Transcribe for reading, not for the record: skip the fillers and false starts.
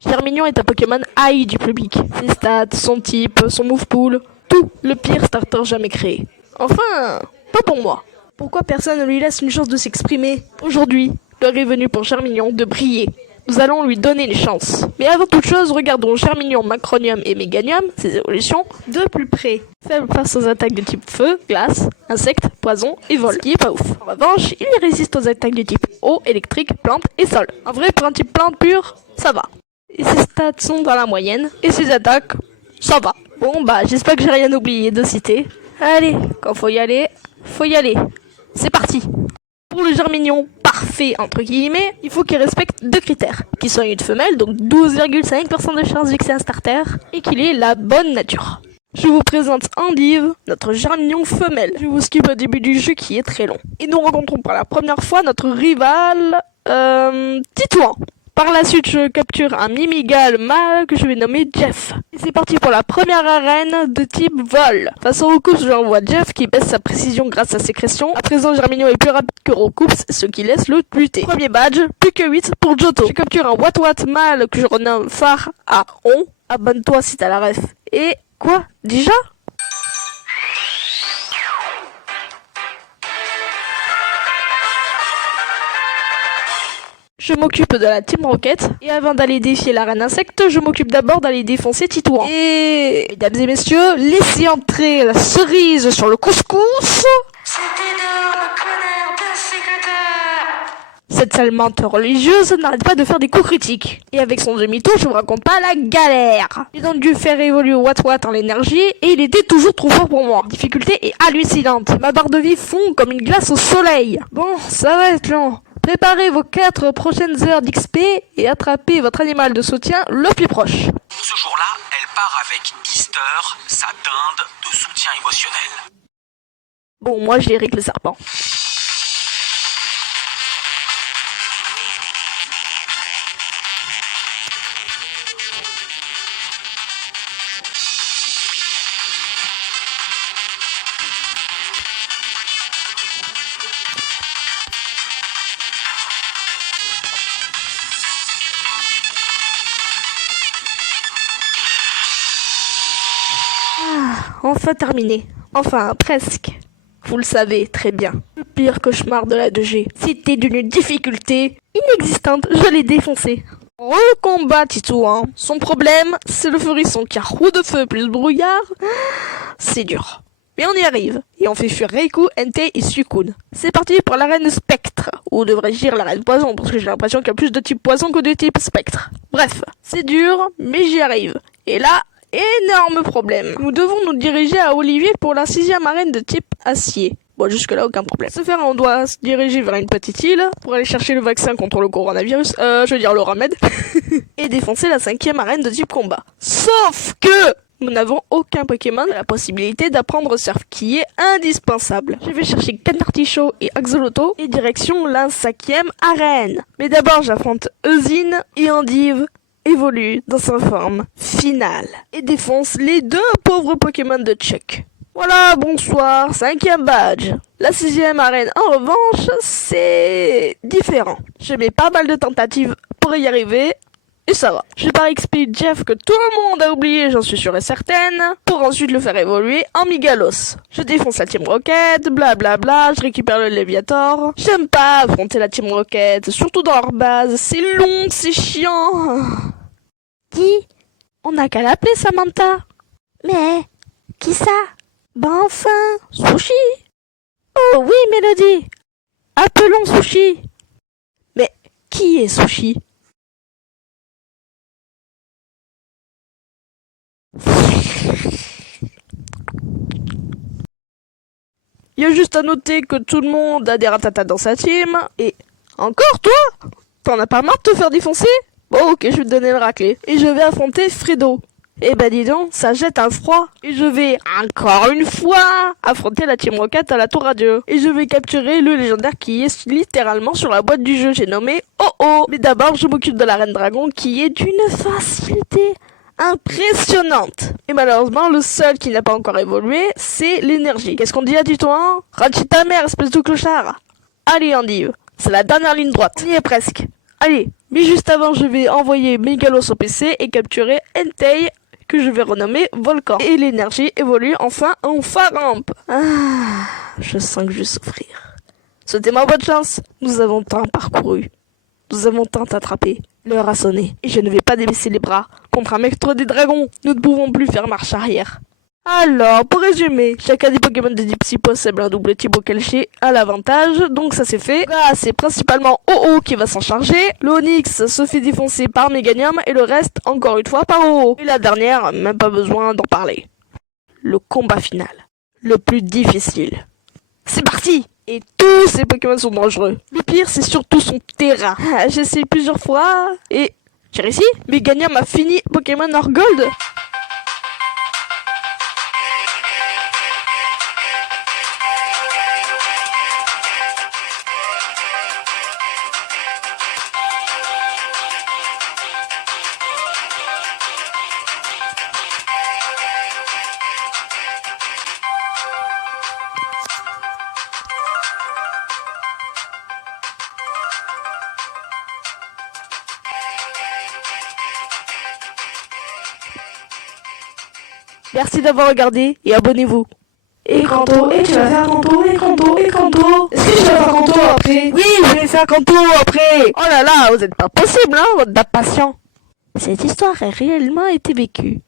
Charmeleon est un Pokémon haï du public. Ses stats, son type, son move pool, tout, le pire starter jamais créé. Enfin, pas pour moi. Pourquoi personne ne lui laisse une chance de s'exprimer? Aujourd'hui, l'heure est venue pour Charmeleon de briller. Nous allons lui donner une chance. Mais avant toute chose, regardons Charmeleon, Macronium et Meganium, ses évolutions, de plus près. Faible face aux attaques de type feu, glace, insectes, poison et vol, ce qui est pas ouf. En revanche, il résiste aux attaques de type eau, électrique, plante et sol. En vrai, pour un type plante pure, ça va. Et ses stats sont dans la moyenne, et ses attaques, ça va. Bon bah, j'espère que j'ai rien oublié de citer. Allez, quand faut y aller, faut y aller. C'est parti. Pour le Charmeleon parfait, entre guillemets, il faut qu'il respecte deux critères. Qu'il soit une femelle, donc 12,5% de chance vu que c'est un starter, et qu'il ait la bonne nature. Je vous présente Endive, notre Charmeleon femelle. Je vous skip au début du jeu qui est très long. Et nous rencontrons pour la première fois notre rival, Titouan. Par la suite, je capture un Mimigal mâle que je vais nommer Jeff. Et c'est parti pour la première arène de type vol. Face au Roucoups, j'envoie Jeff qui baisse sa précision grâce à ses créations. À présent, Charmeleon est plus rapide que Roucoups, ce qui laisse le lutter. Premier badge, plus que 8 pour Johto. Je capture un Watwat mâle que je renomme Phare à On. Abonne-toi si t'as la ref. Et quoi? Déjà? Je m'occupe de la Team Rocket, et avant d'aller défier la reine insecte, je m'occupe d'abord d'aller défoncer Titouan. Et, mesdames et messieurs, laissez entrer la cerise sur le couscous. Cet énorme connard persécuteur. Cette sale menthe religieuse n'arrête pas de faire des coups critiques. Et avec son demi-tour, je vous raconte pas la galère. J'ai donc dû faire évoluer Watwat en l'énergie, et il était toujours trop fort pour moi. La difficulté est hallucinante. Ma barre de vie fond comme une glace au soleil. Bon, ça va être long. Préparez vos 4 prochaines heures d'XP et attrapez votre animal de soutien le plus proche. Ce jour-là, elle part avec Easter, sa dinde de soutien émotionnel. Bon, moi j'ai Eric le serpent. Enfin terminé. Enfin, presque. Vous le savez très bien. Le pire cauchemar de la 2G. C'était d'une difficulté inexistante. Je l'ai défoncé. Le combat Titouan. Son problème, c'est le furisson qui a roue de feu plus brouillard. C'est dur. Mais on y arrive. Et on fait fuir Reiku, Entei et Suicune. C'est parti pour l'arène spectre. Ou devrais-je dire l'arène poison, parce que j'ai l'impression qu'il y a plus de type poison que de type spectre. Bref, c'est dur, mais j'y arrive. Et là, énorme problème. Nous devons nous diriger à Olivier pour la 6e arène de type acier. Bon, jusque là, aucun problème. Ce faire, on doit se diriger vers une petite île pour aller chercher le vaccin contre le coronavirus, je veux dire le remède, et défoncer la 5e arène de type combat. Sauf que nous n'avons aucun Pokémon à la possibilité d'apprendre Surf, qui est indispensable. Je vais chercher Canartichaud et Axolotl et direction la 5e arène. Mais d'abord, j'affronte Eusine et Endive, évolue dans sa forme finale et défonce les deux pauvres Pokémon de Chuck. Voilà, bonsoir, 5e badge. La 6e arène, en revanche, c'est différent. Je mets pas mal de tentatives pour y arriver, et ça va. Je pars XP Jeff que tout le monde a oublié, j'en suis sûre et certaine, pour ensuite le faire évoluer en Migalos. Je défonce la Team Rocket, blablabla, je récupère le Léviator. J'aime pas affronter la Team Rocket, surtout dans leur base, c'est long, c'est chiant. Dis, on n'a qu'à l'appeler Samantha. Mais, qui ça? Ben enfin, Sushi. Oh oui, Mélodie. Appelons Sushi. Mais, qui est Sushi? Il y a juste à noter que tout le monde a des ratatas dans sa team. Et, encore toi? T'en as pas marre de te faire défoncer? Bon, ok, je vais te donner le raclé. Et je vais affronter Fredo. Eh ben dis donc, ça jette un froid. Et je vais, encore une fois, affronter la Team Rocket à la tour à Dieu. Et je vais capturer le légendaire qui est littéralement sur la boîte du jeu. J'ai nommé Oh. Mais d'abord, je m'occupe de la Reine Dragon qui est d'une facilité impressionnante. Et malheureusement, le seul qui n'a pas encore évolué, c'est l'énergie. Qu'est-ce qu'on dit à Titouan? Ratchis ta mère, espèce de clochard. Allez, Endive, c'est la dernière ligne droite. On y est presque. Allez, Mais juste avant, je vais envoyer Megalos au PC et capturer Entei, que je vais renommer Volcan. Et l'énergie évolue enfin en Faramp. Ah, je sens que je vais souffrir. Souhaitez-moi bonne chance. Nous avons tant parcouru. Nous avons tant attrapé. L'heure a sonné. Et je ne vais pas débaisser les bras contre un maître des dragons. Nous ne pouvons plus faire marche arrière. Alors, pour résumer, chacun des Pokémon de type Psy-Possèble un double Thibaut Kelché a l'avantage, donc ça c'est fait. Là, c'est principalement OO qui va s'en charger. Le Onix se fait défoncer par Meganium et le reste, encore une fois, par OO. Et la dernière, même pas besoin d'en parler. Le combat final. Le plus difficile. C'est parti! Et tous ces Pokémon sont dangereux. Le pire, c'est surtout son terrain. J'ai essayé plusieurs fois et j'ai réussi. Meganium a fini Pokémon Or Gold. Merci d'avoir regardé et abonnez-vous. Et Kanto, et tu vas faire Kanto, et Kanto, et Kanto. Est-ce que tu vas faire Kanto après? Oui, je vais faire Kanto après. Oh là là, vous êtes pas possible, hein, votre date patient. Cette histoire a réellement été vécue.